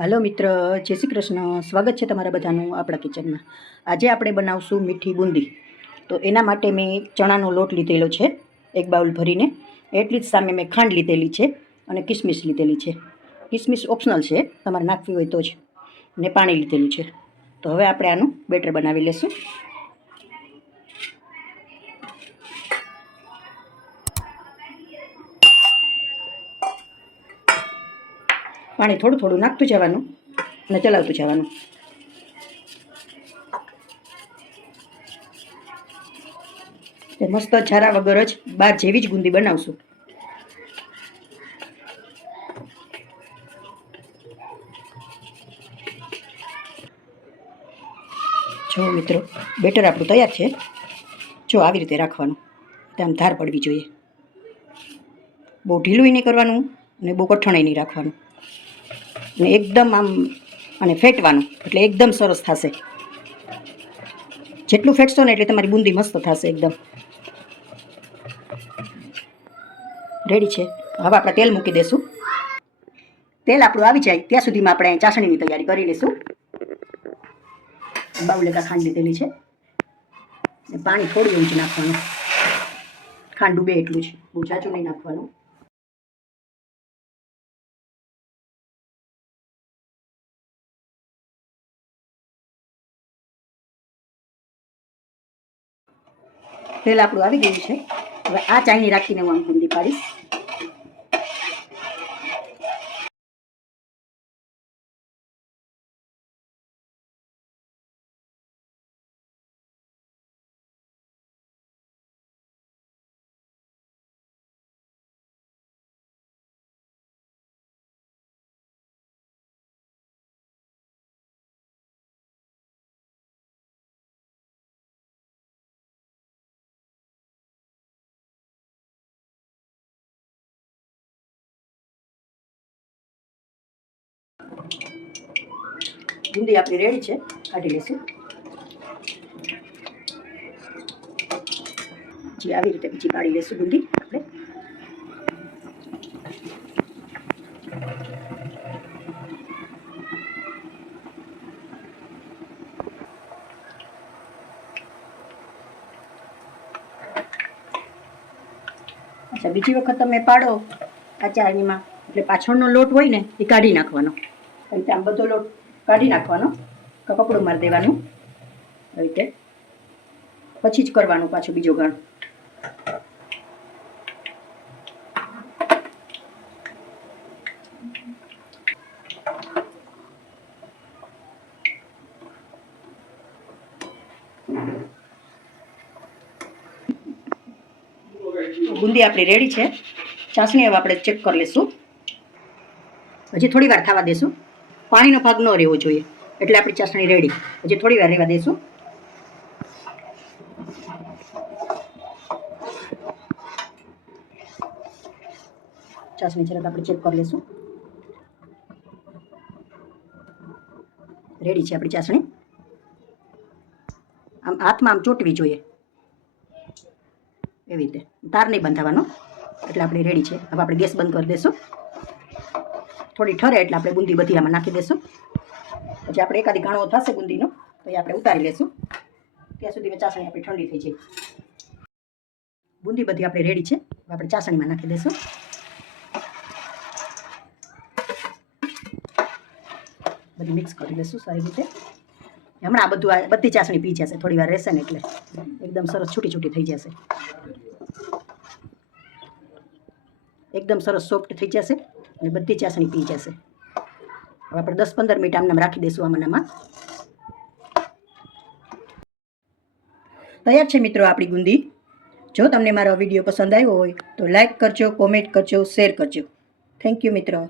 Hello मित्र, जय श्री कृष्ण। स्वागत है तमारा बधानुं आपणा किचन में। आज आपणे बनावशुं मीठी बूंदी। तो एना माटे मैं चणानो लोट लीधेलो छे, एक बाउल भरीने। एटली ज सामे मैं खांड लीधेली छे अने किशमिश लीधेली छे। किशमिश ऑप्शनल छे, तमारे नाखवी होय तो ज। ने पाणी लीधेलुं छे। तो हवे आपणे आनुं बेटर बनावी लेशुं। पाणी थोडું थोडું નાખતું જવાનું અને ચલાવતું જવાનું। मस्त झारा वगर ज बार जेवी ज बूंदी बनावशुं। जो मित्रों बेटर आपणुं तैयार है। जो आ रीते राखवानुं, आम धार पड़वी जोईए। बहु ढीलुं नहीं करवानुं ने बहु कठण नहीं राखवानुं ने एकदम आम अने फेटवानुं एटले एकदम सरस थशे। जेटलुं फेटशो ने एटले तमारी बूंदी मस्त थशे एकदम रेडी है। हवे आपणे तेल मूकी देशुं। तेल आपणुं आवी जाय त्यां सुधीमां आपणे चासणीनी तैयारी करी लेशुं। बाउल एका खांड लीधेली छे, पाणी थोडું એવું જ નાખવાનું। ખાંડ ડૂબે એટલું જ, બહુ જાજુ નહીં નાખવાનું। તેલ આપણું આવી ગયું છે। હવે આ ચાયણી રાખીને હું આમ બૂંદી પાડીશ। बूंदी अपनी रेडी है, काढ़ी लेशुं। जी આવી રીતે બીજી પાડી લેશું બૂંદી આપણે। अच्छा, બીજી વખત તમે પાડો આ ચાળણીમાં એટલે પાછળનો લોટ હોય ને એ કાઢી નાખવાનો। આવી રીતે આમ બધો લોટ કાઢી નાખવાનો, કપડું મારી દેવાનું આવી રીતે, પછી જ કરવાનું પાછું બીજો ગાળો। बूंदी अपनी रेडी है। चासणी हवे आपणे चेक कर लेशुं। हजी थोड़ी वार थवा देशुं। पाणीनो भाग न रहेवो जोईए एटले आपणी चासणी रेडी। हजी थोड़ी वार रहेवा देशुं। चासणी जरा आपणे चेक कर लेशुं। रेडी है आपणी चासणी। आम हाथमां आम चोटवी जोईए एवी रीते, तार नहीं बंधावानो एटले आपणी रेडी है। हवे आपणे गैस बंद कर देशुं। थोड़ी ठरे एटले आपणे बूंदी बधी आमां नाखी देशुं। पछी आपणे एकादी गाणो थशे बूंदीनो तो ए आपणे उतारी लेशुं। त्यां सुधीमां चासणी आपणी ठंडी थई जाय। बूंदी बधी आपणी रेडी है। आपणे चासणीमां नाखी देशुं। बधी मिक्स करी लेशुं सारी रीते। हमणां आ बधुं बधी चासणी पी जशे, थोड़ी वार रहेशे ने एटले एकदम सरस छूटी छूटी थई जशे। एकदम सरस सॉफ्ट थई जशे અને બધી ચાસણી પી જશે। હવે આપણે 10-15 મિનિટ આમનામ રાખી દઈશું આમાંનામાં। તૈયાર છે મિત્રો આપણી બૂંદી। જો તમને મારો વિડીયો પસંદ આવ્યો હોય તો લાઈક કરજો, કોમેન્ટ કરજો, શેર કરજો। થેન્ક યુ મિત્રો।